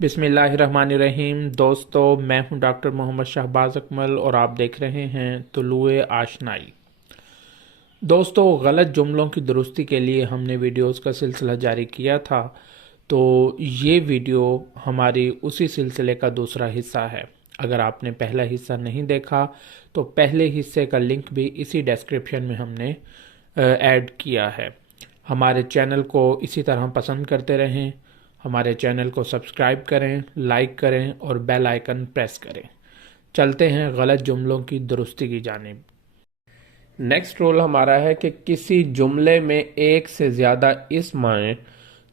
بسم اللہ الرحمن الرحیم۔ دوستو، میں ہوں ڈاکٹر محمد شہباز اکمل اور آپ دیکھ رہے ہیں طلوع آشنائی۔ دوستو، غلط جملوں کی درستی کے لیے ہم نے ویڈیوز کا سلسلہ جاری کیا تھا، تو یہ ویڈیو ہماری اسی سلسلے کا دوسرا حصہ ہے۔ اگر آپ نے پہلا حصہ نہیں دیکھا تو پہلے حصے کا لنک بھی اسی ڈسکرپشن میں ہم نے ایڈ کیا ہے۔ ہمارے چینل کو اسی طرح پسند کرتے رہیں، ہمارے چینل کو سبسکرائب کریں، لائک کریں اور بیل آئیکن پریس کریں۔ چلتے ہیں غلط جملوں کی درستی کی جانب۔ نیکسٹ رول ہمارا ہے کہ کسی جملے میں ایک سے زیادہ اسم آئیں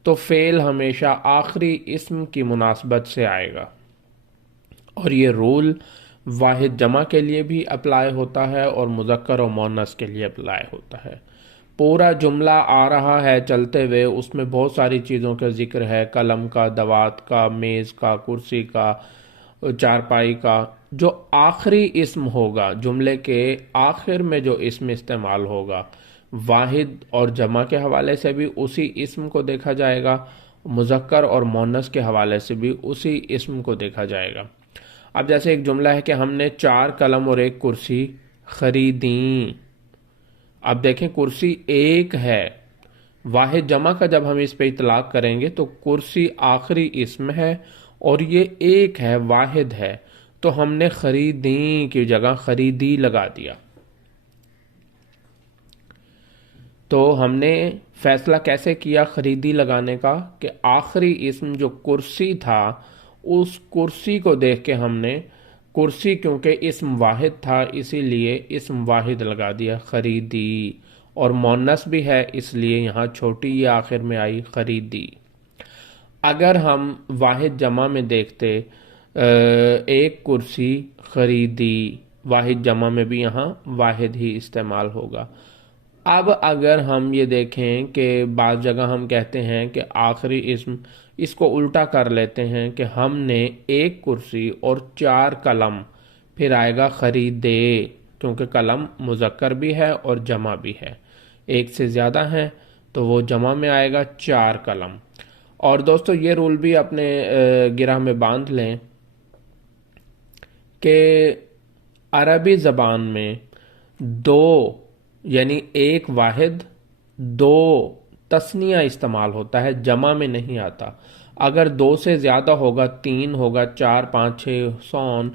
تو فعل ہمیشہ آخری اسم کی مناسبت سے آئے گا، اور یہ رول واحد جمع کے لیے بھی اپلائی ہوتا ہے اور مذکر و مؤنث کے لیے اپلائی ہوتا ہے۔ پورا جملہ آ رہا ہے چلتے ہوئے، اس میں بہت ساری چیزوں کا ذکر ہے، قلم کا، دوات کا، میز کا، کرسی کا، چارپائی کا۔ جو آخری اسم ہوگا، جملے کے آخر میں جو اسم استعمال ہوگا، واحد اور جمع کے حوالے سے بھی اسی اسم کو دیکھا جائے گا، مذکر اور مؤنث کے حوالے سے بھی اسی اسم کو دیکھا جائے گا۔ اب جیسے ایک جملہ ہے کہ ہم نے 4 قلم اور 1 کرسی خریدیں۔ اب دیکھیں، کرسی ایک ہے، واحد جمع کا جب ہم اس پہ اطلاق کریں گے تو کرسی آخری اسم ہے اور یہ ایک ہے، واحد ہے، تو ہم نے خریدیں کی جگہ خریدی لگا دیا۔ تو ہم نے فیصلہ کیسے کیا خریدی لگانے کا کہ آخری اسم جو کرسی تھا، اس کرسی کو دیکھ کے ہم نے کرسی، کیونکہ اسم واحد تھا اسی لیے اسم واحد لگا دیا، خریدی، اور مؤنث بھی ہے اس لیے یہاں چھوٹی یہ آخر میں آئی، خریدی۔ اگر ہم واحد جمع میں دیکھتے، 1 کرسی خریدی، واحد جمع میں بھی یہاں واحد ہی استعمال ہوگا۔ اب اگر ہم یہ دیکھیں کہ بعض جگہ ہم کہتے ہیں کہ آخری اسم، اس کو الٹا کر لیتے ہیں کہ ہم نے 1 کرسی اور 4 قلم، پھر آئے گا خریدے، کیونکہ قلم مذکر بھی ہے اور جمع بھی ہے، ایک سے زیادہ ہیں تو وہ جمع میں آئے گا 4 قلم۔ اور دوستو، یہ رول بھی اپنے گرہ میں باندھ لیں کہ عربی زبان میں 2 یعنی 1 واحد، 2 تثنیہ استعمال ہوتا ہے، جمع میں نہیں آتا۔ اگر 2 سے زیادہ ہوگا، 3 ہوگا، 4 5 6 سون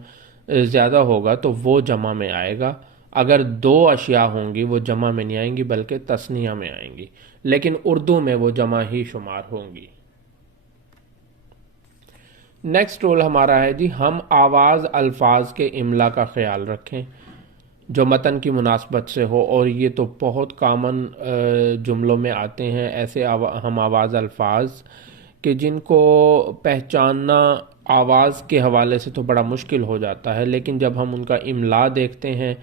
زیادہ ہوگا تو وہ جمع میں آئے گا۔ اگر 2 اشیاء ہوں گی وہ جمع میں نہیں آئیں گی بلکہ تثنیہ میں آئیں گی، لیکن اردو میں وہ جمع ہی شمار ہوں گی۔ نیکسٹ رول ہمارا ہے جی، ہم آواز الفاظ کے املا کا خیال رکھیں جو متن کی مناسبت سے ہو، اور یہ تو بہت کامن جملوں میں آتے ہیں ایسے ہم آواز الفاظ کہ جن کو پہچاننا آواز کے حوالے سے تو بڑا مشکل ہو جاتا ہے، لیکن جب ہم ان کا املا دیکھتے ہیں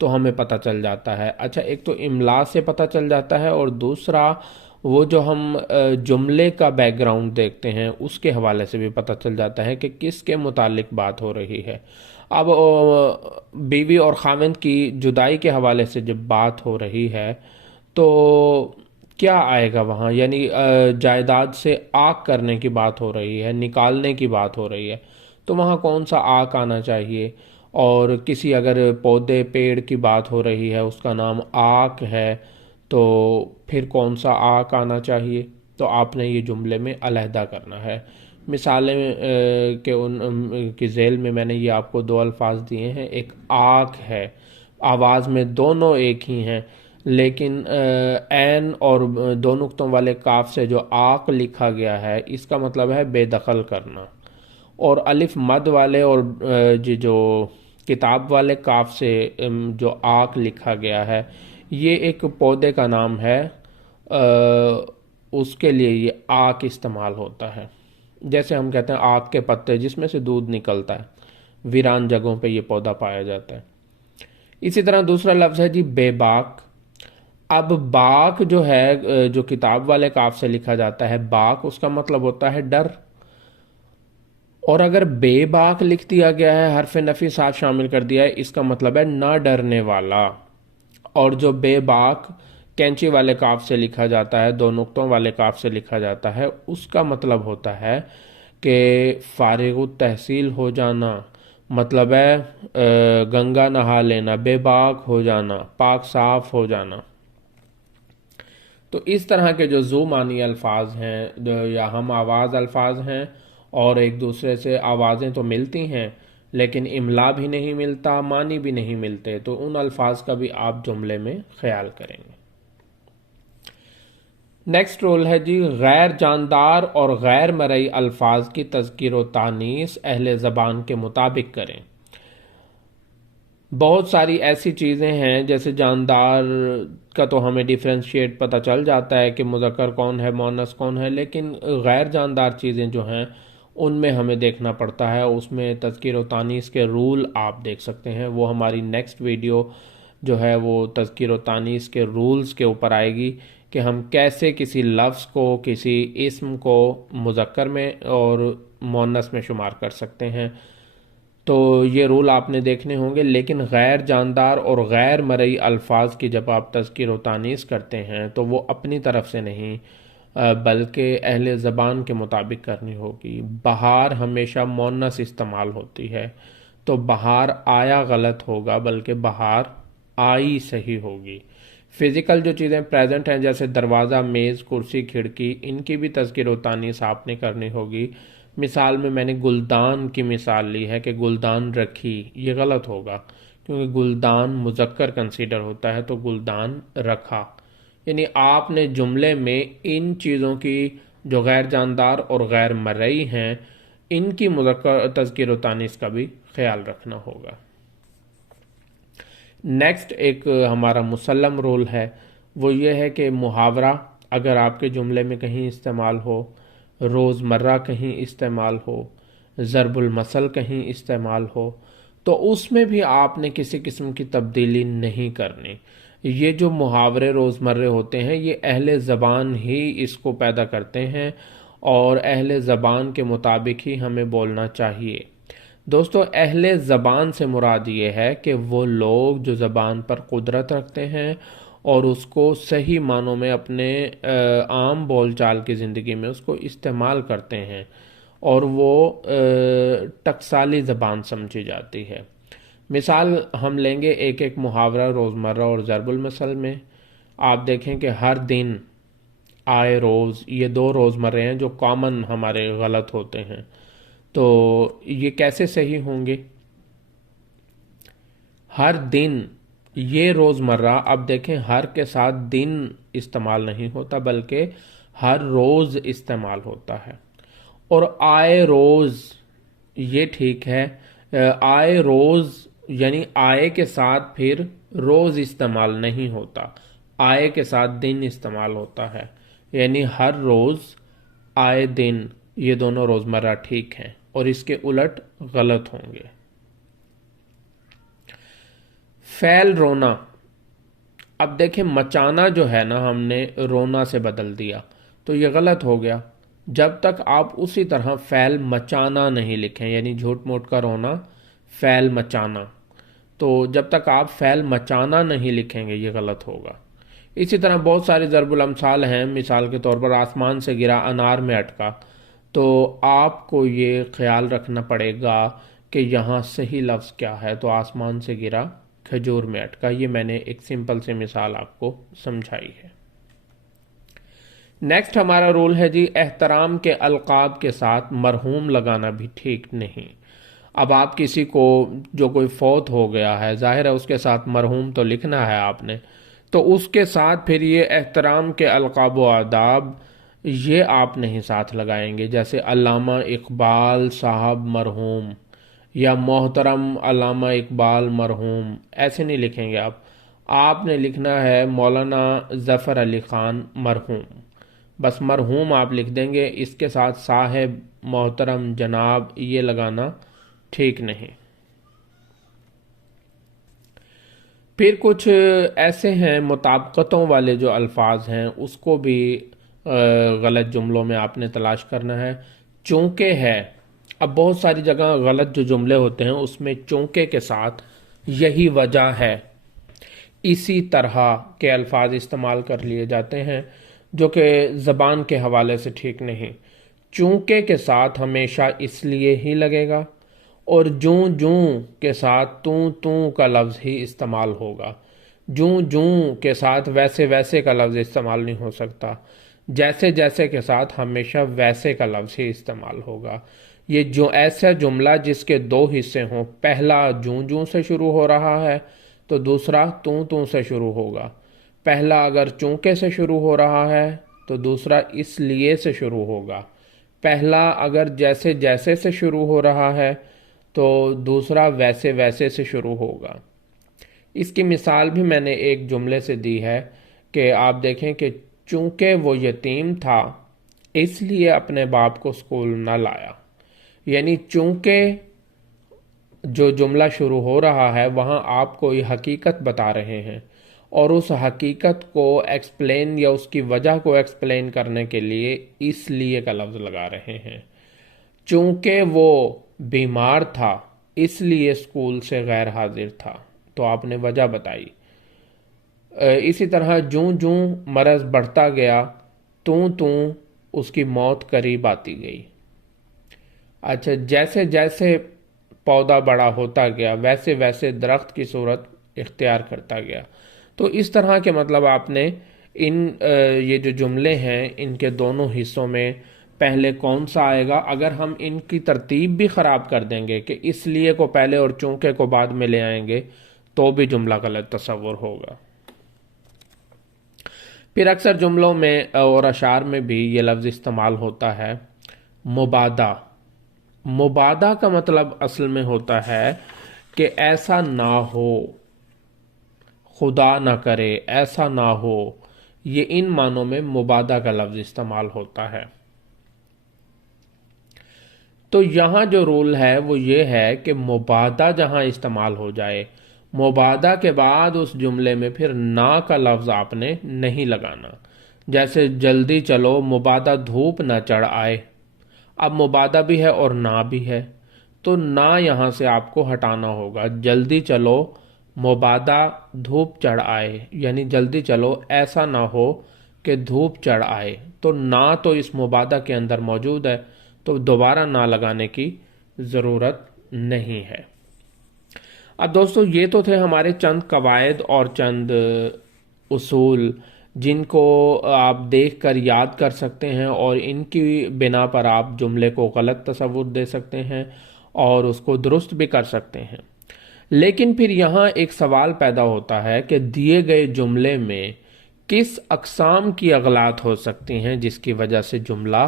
تو ہمیں پتہ چل جاتا ہے۔ اچھا، ایک تو املا سے پتہ چل جاتا ہے، اور دوسرا وہ جو ہم جملے کا بیک گراؤنڈ دیکھتے ہیں اس کے حوالے سے بھی پتہ چل جاتا ہے کہ کس کے متعلق بات ہو رہی ہے۔ اب بیوی اور خاوند کی جدائی کے حوالے سے جب بات ہو رہی ہے تو کیا آئے گا وہاں؟ یعنی جائیداد سے آگ کرنے کی بات ہو رہی ہے، نکالنے کی بات ہو رہی ہے، تو وہاں کون سا آگ آنا چاہیے؟ اور کسی اگر پودے پیڑ کی بات ہو رہی ہے، اس کا نام آک ہے، تو پھر کون سا آک آنا چاہیے؟ تو آپ نے یہ جملے میں علیحدہ کرنا ہے۔ مثالیں کے ان کی ذیل میں نے یہ آپ کو 2 الفاظ دیے ہیں، ایک آک ہے، آواز میں دونوں ایک ہی ہیں، لیکن عین اور 2 نقطوں والے کاف سے جو آک لکھا گیا ہے اس کا مطلب ہے بے دخل کرنا، اور الف مد والے اور جو کتاب والے کاف سے جو آک لکھا گیا ہے یہ ایک پودے کا نام ہے، اس کے لیے یہ آک استعمال ہوتا ہے۔ جیسے ہم کہتے ہیں آک کے پتے جس میں سے دودھ نکلتا ہے، ویران جگہوں پہ یہ پودا پایا جاتا ہے۔ اسی طرح دوسرا لفظ ہے جی بے باک۔ اب باک جو ہے، جو کتاب والے کاف سے لکھا جاتا ہے باک، اس کا مطلب ہوتا ہے ڈر، اور اگر بے باک لکھ دیا گیا ہے، حرف نفی ساتھ شامل کر دیا ہے، اس کا مطلب ہے نہ ڈرنے والا۔ اور جو بے باک کینچی والے کاف سے لکھا جاتا ہے، 2 نقطوں والے کاف سے لکھا جاتا ہے، اس کا مطلب ہوتا ہے کہ فارغ التحصیل ہو جانا مطلب ہے گنگا نہا لینا، بے باک ہو جانا، پاک صاف ہو جانا۔ تو اس طرح کے جو ذو معنی الفاظ ہیں یا ہم آواز الفاظ ہیں اور ایک دوسرے سے آوازیں تو ملتی ہیں لیکن املا بھی نہیں ملتا، معنی بھی نہیں ملتے، تو ان الفاظ کا بھی آپ جملے میں خیال کریں گے۔ نیکسٹ رول ہے جی، غیر جاندار اور غیر مرئی الفاظ کی تذکیر و تانیث اہل زبان کے مطابق کریں۔ بہت ساری ایسی چیزیں ہیں جیسے جاندار کا تو ہمیں ڈیفرینشیٹ پتہ چل جاتا ہے کہ مذکر کون ہے مؤنث کون ہے، لیکن غیر جاندار چیزیں جو ہیں ان میں ہمیں دیکھنا پڑتا ہے، اس میں تذکیر و تانیث کے رول آپ دیکھ سکتے ہیں۔ وہ ہماری نیکسٹ ویڈیو جو ہے وہ تذکیر و تانیث کے رولز کے اوپر آئے گی کہ ہم کیسے کسی لفظ کو، کسی اسم کو مذکر میں اور مؤنث میں شمار کر سکتے ہیں۔ تو یہ رول آپ نے دیکھنے ہوں گے، لیکن غیر جاندار اور غیر مرئی الفاظ کی جب آپ تذکیر و تانیث کرتے ہیں تو وہ اپنی طرف سے نہیں بلکہ اہل زبان کے مطابق کرنی ہوگی۔ بہار ہمیشہ مؤنث استعمال ہوتی ہے تو بہار آیا غلط ہوگا بلکہ بہار آئی صحیح ہوگی۔ فزیکل جو چیزیں پریزنٹ ہیں جیسے دروازہ، میز، کرسی، کھڑکی، ان کی بھی تذکیر و تانیث آپ نے کرنی ہوگی۔ مثال میں نے گلدان کی مثال لی ہے کہ گلدان رکھی، یہ غلط ہوگا کیونکہ گلدان مذکر کنسیڈر ہوتا ہے، تو گلدان رکھا۔ یعنی آپ نے جملے میں ان چیزوں کی جو غیر جاندار اور غیر مرئی ہیں ان کی مذکر تذکیر و تانیث کا بھی خیال رکھنا ہوگا۔ نیکسٹ ایک ہمارا مسلم رول ہے، وہ یہ ہے کہ محاورہ اگر آپ کے جملے میں کہیں استعمال ہو، روزمرہ کہیں استعمال ہو، ضرب المثل کہیں استعمال ہو، تو اس میں بھی آپ نے کسی قسم کی تبدیلی نہیں کرنی۔ یہ جو محاورے روزمرہ ہوتے ہیں یہ اہل زبان ہی اس کو پیدا کرتے ہیں اور اہل زبان کے مطابق ہی ہمیں بولنا چاہیے۔ دوستو، اہل زبان سے مراد یہ ہے کہ وہ لوگ جو زبان پر قدرت رکھتے ہیں اور اس کو صحیح معنوں میں اپنے عام بول چال کی زندگی میں اس کو استعمال کرتے ہیں اور وہ ٹکسالی زبان سمجھی جاتی ہے۔ مثال ہم لیں گے ایک محاورہ روزمرہ اور ضرب المثل میں۔ آپ دیکھیں کہ ہر دن، آئے روز، یہ دو روزمرہ ہیں جو کامن ہمارے غلط ہوتے ہیں، تو یہ کیسے صحیح ہوں گے؟ ہر دن، یہ روزمرہ، اب دیکھیں ہر کے ساتھ دن استعمال نہیں ہوتا بلکہ ہر روز استعمال ہوتا ہے۔ اور آئے روز، یہ ٹھیک ہے، آئے روز یعنی آئے کے ساتھ پھر روز استعمال نہیں ہوتا، آئے کے ساتھ دن استعمال ہوتا ہے، یعنی ہر روز، آئے دن، یہ دونوں روزمرہ ٹھیک ہیں اور اس کے الٹ غلط ہوں گے۔ فعل رونا، اب دیکھیں مچانا جو ہے نا ہم نے رونا سے بدل دیا تو یہ غلط ہو گیا۔ جب تک آپ اسی طرح فعل مچانا نہیں لکھیں، یعنی جھوٹ موٹ کا رونا، فعل مچانا، تو جب تک آپ فعل مچانا نہیں لکھیں گے یہ غلط ہوگا۔ اسی طرح بہت سارے ضرب الامثال ہیں، مثال کے طور پر آسمان سے گرا انار میں اٹکا، تو آپ کو یہ خیال رکھنا پڑے گا کہ یہاں صحیح لفظ کیا ہے، تو آسمان سے گرا کھجور میں اٹکا۔ یہ میں نے ایک سمپل سی مثال آپ کو سمجھائی ہے۔ نیکسٹ ہمارا رول ہے جی، احترام کے القاب کے ساتھ مرحوم لگانا بھی ٹھیک نہیں۔ اب آپ کسی کو جو کوئی فوت ہو گیا ہے، ظاہر ہے اس کے ساتھ مرحوم تو لکھنا ہے آپ نے، تو اس کے ساتھ پھر یہ احترام کے القاب و آداب یہ آپ نہیں ساتھ لگائیں گے، جیسے علامہ اقبال صاحب مرحوم یا محترم علامہ اقبال مرحوم، ایسے نہیں لکھیں گے آپ نے لکھنا ہے مولانا ظفر علی خان مرحوم، بس مرحوم آپ لکھ دیں گے، اس کے ساتھ صاحب، محترم، جناب یہ لگانا ٹھیک نہیں۔ پھر کچھ ایسے ہیں مطابقتوں والے جو الفاظ ہیں اس کو بھی غلط جملوں میں آپ نے تلاش کرنا ہے۔ چونکہ ہے، اب بہت ساری جگہ غلط جو جملے ہوتے ہیں اس میں چونکہ کے ساتھ یہی وجہ ہے، اسی طرح کے الفاظ استعمال کر لیے جاتے ہیں جو کہ زبان کے حوالے سے ٹھیک نہیں۔ چونکہ کے ساتھ ہمیشہ اس لیے ہی لگے گا، اور جوں جوں کے ساتھ توں کا لفظ ہی استعمال ہوگا۔ جوں جوں کے ساتھ ویسے ویسے کا لفظ استعمال نہیں ہو سکتا، جیسے جیسے کے ساتھ ہمیشہ ویسے کا لفظ ہی استعمال ہوگا۔ یہ جو ایسا جملہ جس کے دو حصے ہوں، پہلا جوں جوں سے شروع ہو رہا ہے تو دوسرا توں سے شروع ہوگا۔ پہلا اگر چونکہ سے شروع ہو رہا ہے تو دوسرا اس لیے سے شروع ہوگا۔ پہلا اگر جیسے جیسے سے شروع ہو رہا ہے تو دوسرا ویسے ویسے سے شروع ہوگا۔ اس کی مثال بھی میں نے ایک جملے سے دی ہے کہ آپ دیکھیں کہ چونکہ وہ یتیم تھا اس لیے اپنے باپ کو اسکول نہ لایا، یعنی چونکہ جو جملہ شروع ہو رہا ہے وہاں آپ کو یہ حقیقت بتا رہے ہیں، اور اس حقیقت کو ایکسپلین یا اس کی وجہ کو ایکسپلین کرنے کے لیے اس لیے کا لفظ لگا رہے ہیں۔ چونکہ وہ بیمار تھا اس لیے اسکول سے غیر حاضر تھا، تو آپ نے وجہ بتائی۔ اسی طرح جوں جوں مرض بڑھتا گیا توں اس کی موت قریب آتی گئی۔ اچھا، جیسے جیسے پودا بڑا ہوتا گیا ویسے ویسے درخت کی صورت اختیار کرتا گیا۔ تو اس طرح کے مطلب آپ نے یہ جو جملے ہیں ان کے دونوں حصوں میں پہلے کون سا آئے گا، اگر ہم ان کی ترتیب بھی خراب کر دیں گے کہ اس لیے کو پہلے اور چونکہ کو بعد میں لے آئیں گے تو بھی جملہ غلط تصور ہوگا۔ پھر اکثر جملوں میں اور اشعار میں بھی یہ لفظ استعمال ہوتا ہے مبادا۔ مبادا کا مطلب اصل میں ہوتا ہے کہ ایسا نہ ہو، خدا نہ کرے ایسا نہ ہو، یہ ان معنوں میں مبادا کا لفظ استعمال ہوتا ہے۔ تو یہاں جو رول ہے وہ یہ ہے کہ مبادا جہاں استعمال ہو جائے، مبادا کے بعد اس جملے میں پھر نہ کا لفظ آپ نے نہیں لگانا۔ جیسے جلدی چلو مبادا دھوپ نہ چڑھ آئے، اب مبادا بھی ہے اور نہ بھی ہے تو نہ یہاں سے آپ کو ہٹانا ہوگا۔ جلدی چلو مبادا دھوپ چڑھ آئے، یعنی جلدی چلو ایسا نہ ہو کہ دھوپ چڑھ آئے، تو نہ تو اس مبادا کے اندر موجود ہے تو دوبارہ نہ لگانے کی ضرورت نہیں ہے۔ اب دوستو یہ تو تھے ہمارے چند قواعد اور چند اصول جن کو آپ دیکھ کر یاد کر سکتے ہیں، اور ان کی بنا پر آپ جملے کو غلط تصور دے سکتے ہیں اور اس کو درست بھی کر سکتے ہیں۔ لیکن پھر یہاں ایک سوال پیدا ہوتا ہے کہ دیے گئے جملے میں کس اقسام کی اغلاط ہو سکتی ہیں جس کی وجہ سے جملہ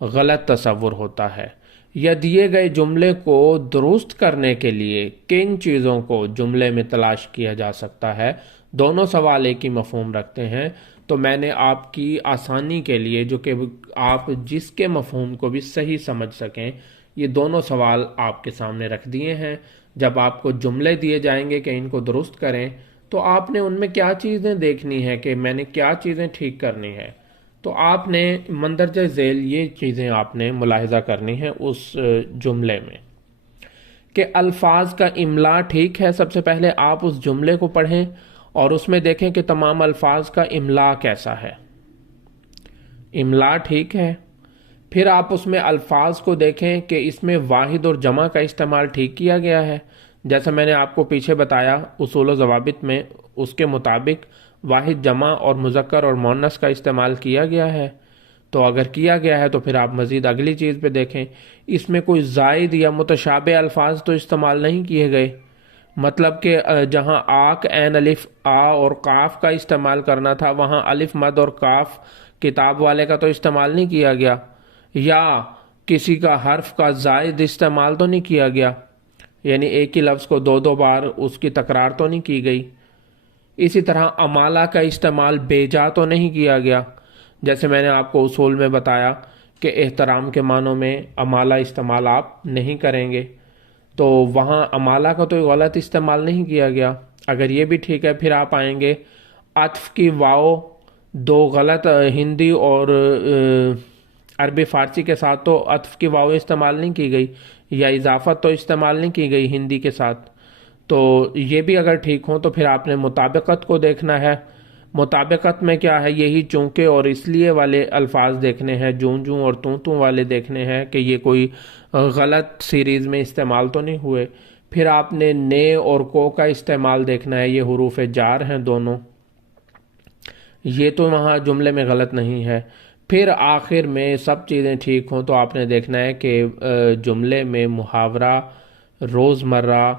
غلط تصور ہوتا ہے، یا دیے گئے جملے کو درست کرنے کے لیے کن چیزوں کو جملے میں تلاش کیا جا سکتا ہے۔ دونوں سوال ایک ہی مفہوم رکھتے ہیں، تو میں نے آپ کی آسانی کے لیے جو کہ آپ جس کے مفہوم کو بھی صحیح سمجھ سکیں یہ دونوں سوال آپ کے سامنے رکھ دیے ہیں۔ جب آپ کو جملے دیے جائیں گے کہ ان کو درست کریں تو آپ نے ان میں کیا چیزیں دیکھنی ہے کہ میں نے کیا چیزیں ٹھیک کرنی ہے، تو آپ نے مندرجہ ذیل یہ چیزیں آپ نے ملاحظہ کرنی ہے اس جملے میں کہ الفاظ کا املا ٹھیک ہے۔ سب سے پہلے آپ اس جملے کو پڑھیں اور اس میں دیکھیں کہ تمام الفاظ کا املا کیسا ہے، املا ٹھیک ہے۔ پھر آپ اس میں الفاظ کو دیکھیں کہ اس میں واحد اور جمع کا استعمال ٹھیک کیا گیا ہے، جیسا میں نے آپ کو پیچھے بتایا اصول و ضوابط میں اس کے مطابق واحد جمع اور مذکر اور مؤنث کا استعمال کیا گیا ہے۔ تو اگر کیا گیا ہے تو پھر آپ مزید اگلی چیز پہ دیکھیں، اس میں کوئی زائد یا متشابہ الفاظ تو استعمال نہیں کیے گئے، مطلب کہ جہاں آک عین الف آ اور قاف کا استعمال کرنا تھا وہاں الف مد اور قاف کتاب والے کا تو استعمال نہیں کیا گیا، یا کسی کا حرف کا زائد استعمال تو نہیں کیا گیا، یعنی ایک ہی لفظ کو دو دو بار اس کی تکرار تو نہیں کی گئی۔ اسی طرح امالہ کا استعمال بیجا تو نہیں کیا گیا، جیسے میں نے آپ کو اصول میں بتایا کہ احترام کے معنوں میں امالہ استعمال آپ نہیں کریں گے، تو وہاں امالہ کا تو غلط استعمال نہیں کیا گیا۔ اگر یہ بھی ٹھیک ہے پھر آپ آئیں گے عطف کی واو دو غلط ہندی اور عربی فارسی کے ساتھ تو عطف کی واو استعمال نہیں کی گئی، یا اضافت تو استعمال نہیں کی گئی ہندی کے ساتھ، تو یہ بھی اگر ٹھیک ہوں تو پھر آپ نے مطابقت کو دیکھنا ہے۔ مطابقت میں کیا ہے، یہی چونکہ اور اس لیے والے الفاظ دیکھنے ہیں، جوں جوں اور توں والے دیکھنے ہیں کہ یہ کوئی غلط سیریز میں استعمال تو نہیں ہوئے۔ پھر آپ نے نے اور کو کا استعمال دیکھنا ہے، یہ حروف جار ہیں دونوں، یہ تو وہاں جملے میں غلط نہیں ہے۔ پھر آخر میں سب چیزیں ٹھیک ہوں تو آپ نے دیکھنا ہے کہ جملے میں محاورہ، روزمرہ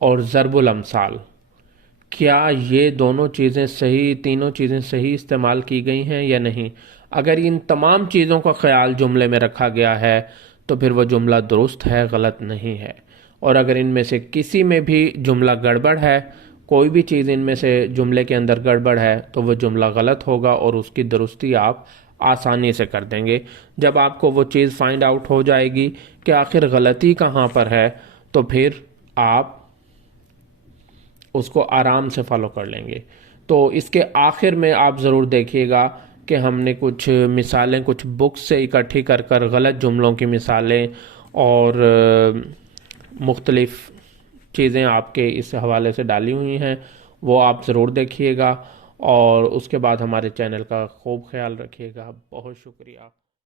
اور ضرب الامثال، کیا یہ دونوں چیزیں صحیح، تینوں چیزیں صحیح استعمال کی گئی ہیں یا نہیں۔ اگر ان تمام چیزوں کا خیال جملے میں رکھا گیا ہے تو پھر وہ جملہ درست ہے، غلط نہیں ہے۔ اور اگر ان میں سے کسی میں بھی جملہ گڑبڑ ہے، کوئی بھی چیز ان میں سے جملے کے اندر گڑبڑ ہے تو وہ جملہ غلط ہوگا اور اس کی درستی آپ آسانی سے کر دیں گے۔ جب آپ کو وہ چیز فائنڈ آؤٹ ہو جائے گی کہ آخر غلطی کہاں پر ہے تو پھر آپ اس کو آرام سے فالو کر لیں گے۔ تو اس کے آخر میں آپ ضرور دیکھیے گا کہ ہم نے کچھ مثالیں کچھ بکس سے اکٹھی کر کر غلط جملوں کی مثالیں اور مختلف چیزیں آپ کے اس حوالے سے ڈالی ہوئی ہیں، وہ آپ ضرور دیکھیے گا اور اس کے بعد ہمارے چینل کا خوب خیال رکھیے گا۔ بہت شکریہ۔